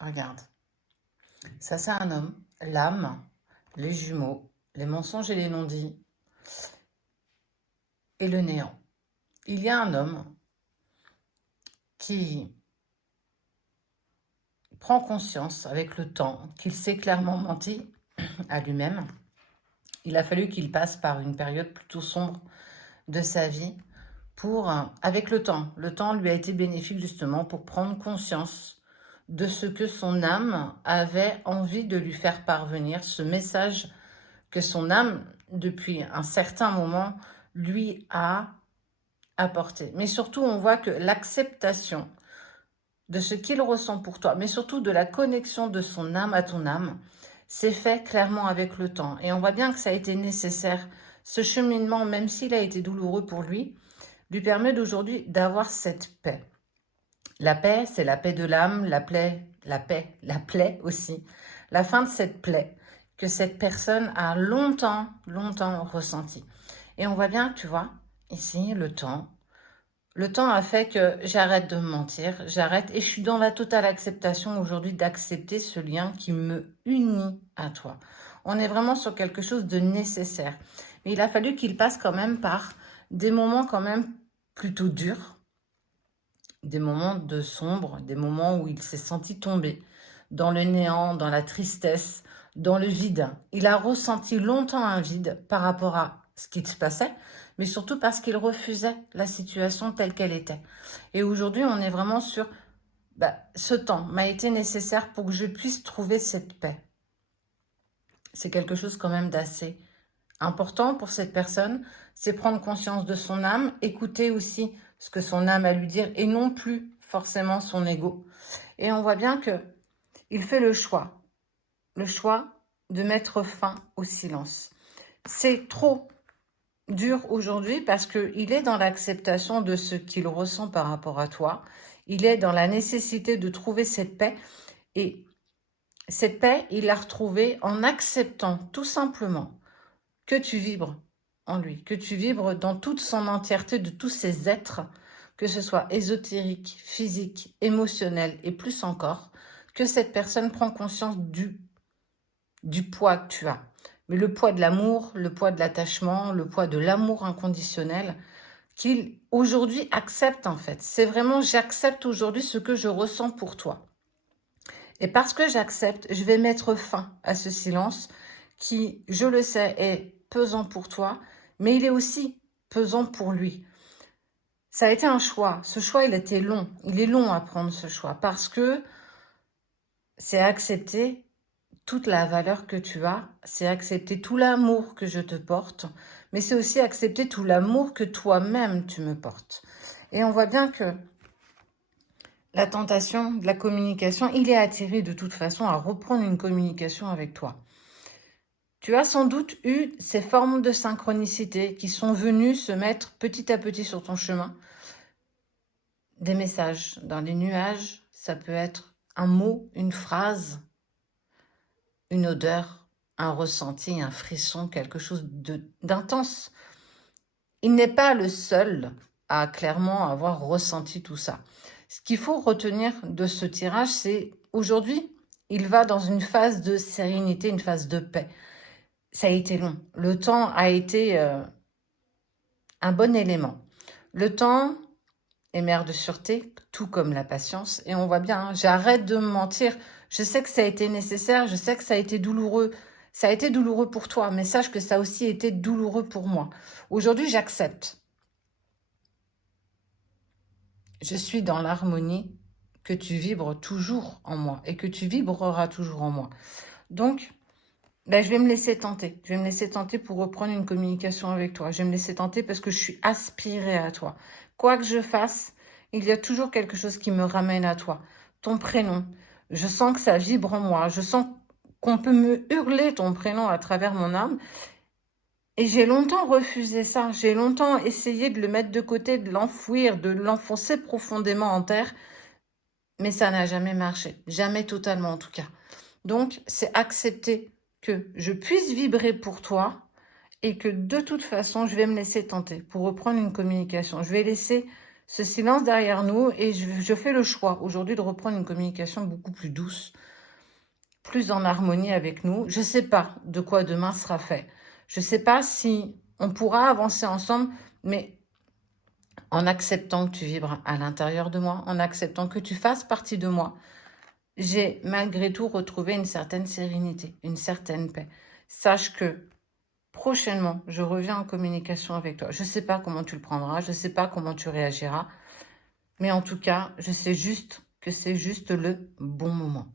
Regarde. Ça, c'est un homme. L'âme, les jumeaux, les mensonges et les non-dits et le néant. Il y a un homme qui prend conscience avec le temps qu'il s'est clairement menti à lui-même. Il a fallu qu'il passe par une période plutôt sombre de sa vie pour, avec le temps lui a été bénéfique justement pour prendre conscience de ce que son âme avait envie de lui faire parvenir, ce message que son âme, depuis un certain moment, lui a apporté. Mais surtout, on voit que l'acceptation de ce qu'il ressent pour toi, mais surtout de la connexion de son âme à ton âme, c'est fait clairement avec le temps. Et on voit bien que ça a été nécessaire. Ce cheminement, même s'il a été douloureux pour lui permet d'aujourd'hui d'avoir cette paix. La paix, c'est la paix de l'âme, la plaie aussi. La fin de cette plaie que cette personne a longtemps ressenti. Et on voit bien, tu vois, ici, le temps a fait que j'arrête de me mentir, j'arrête et je suis dans la totale acceptation aujourd'hui d'accepter ce lien qui me unit à toi. On est vraiment sur quelque chose de nécessaire. Mais il a fallu qu'il passe quand même par des moments quand même plutôt durs, des moments de sombre, des moments où il s'est senti tomber dans le néant, dans la tristesse, dans le vide. Il a ressenti longtemps un vide par rapport à ce qui se passait, mais surtout parce qu'il refusait la situation telle qu'elle était. Et aujourd'hui, on est vraiment sur ce temps m'a été nécessaire pour que je puisse trouver cette paix. C'est quelque chose quand même d'assez important pour cette personne, c'est prendre conscience de son âme, écouter aussi ce que son âme a à lui dire et non plus forcément son ego. Et on voit bien que il fait le choix de mettre fin au silence. C'est trop dur aujourd'hui parce qu'il est dans l'acceptation de ce qu'il ressent par rapport à toi. Il est dans la nécessité de trouver cette paix. Et cette paix, il l'a retrouvée en acceptant tout simplement que tu vibres en lui, que tu vibres dans toute son entièreté de tous ces êtres, que ce soit ésotérique, physique, émotionnel et plus encore, que cette personne prend conscience du poids que tu as. Mais le poids de l'amour, le poids de l'attachement, le poids de l'amour inconditionnel, qu'il aujourd'hui accepte en fait. C'est vraiment, j'accepte aujourd'hui ce que je ressens pour toi. Et parce que j'accepte, je vais mettre fin à ce silence qui, je le sais, est pesant pour toi, mais il est aussi pesant pour lui. Ça a été un choix. Ce choix, il était long. Il est long à prendre ce choix parce que c'est accepter toute la valeur que tu as, c'est accepter tout l'amour que je te porte, mais c'est aussi accepter tout l'amour que toi-même tu me portes. Et on voit bien que la tentation de la communication, il est attiré de toute façon à reprendre une communication avec toi. Tu as sans doute eu ces formes de synchronicité qui sont venues se mettre petit à petit sur ton chemin. Des messages dans les nuages, ça peut être un mot, une phrase, une odeur, un ressenti, un frisson, quelque chose d'intense. Il n'est pas le seul à clairement avoir ressenti tout ça. Ce qu'il faut retenir de ce tirage, c'est aujourd'hui, il va dans une phase de sérénité, une phase de paix. Ça a été long. Le temps a été un bon élément. Le temps est mère de sûreté, tout comme la patience. Et on voit bien, hein, j'arrête de me mentir. Je sais que ça a été nécessaire, je sais que ça a été douloureux. Ça a été douloureux pour toi, mais sache que ça a aussi été douloureux pour moi. Aujourd'hui, j'accepte. Je suis dans l'harmonie que tu vibres toujours en moi et que tu vibreras toujours en moi. Donc, je vais me laisser tenter. Je vais me laisser tenter pour reprendre une communication avec toi. Je vais me laisser tenter parce que je suis aspirée à toi. Quoi que je fasse, il y a toujours quelque chose qui me ramène à toi. Ton prénom, je sens que ça vibre en moi. Je sens qu'on peut me hurler ton prénom à travers mon âme. Et j'ai longtemps refusé ça. J'ai longtemps essayé de le mettre de côté, de l'enfouir, de l'enfoncer profondément en terre. Mais ça n'a jamais marché. Jamais totalement en tout cas. Donc, c'est accepter que je puisse vibrer pour toi et que de toute façon, je vais me laisser tenter pour reprendre une communication. Je vais laisser ce silence derrière nous et je fais le choix aujourd'hui de reprendre une communication beaucoup plus douce, plus en harmonie avec nous. Je ne sais pas de quoi demain sera fait. Je ne sais pas si on pourra avancer ensemble, mais en acceptant que tu vibres à l'intérieur de moi, en acceptant que tu fasses partie de moi, j'ai malgré tout retrouvé une certaine sérénité, une certaine paix. Sache que prochainement, je reviens en communication avec toi. Je ne sais pas comment tu le prendras, je ne sais pas comment tu réagiras, mais en tout cas, je sais juste que c'est juste le bon moment.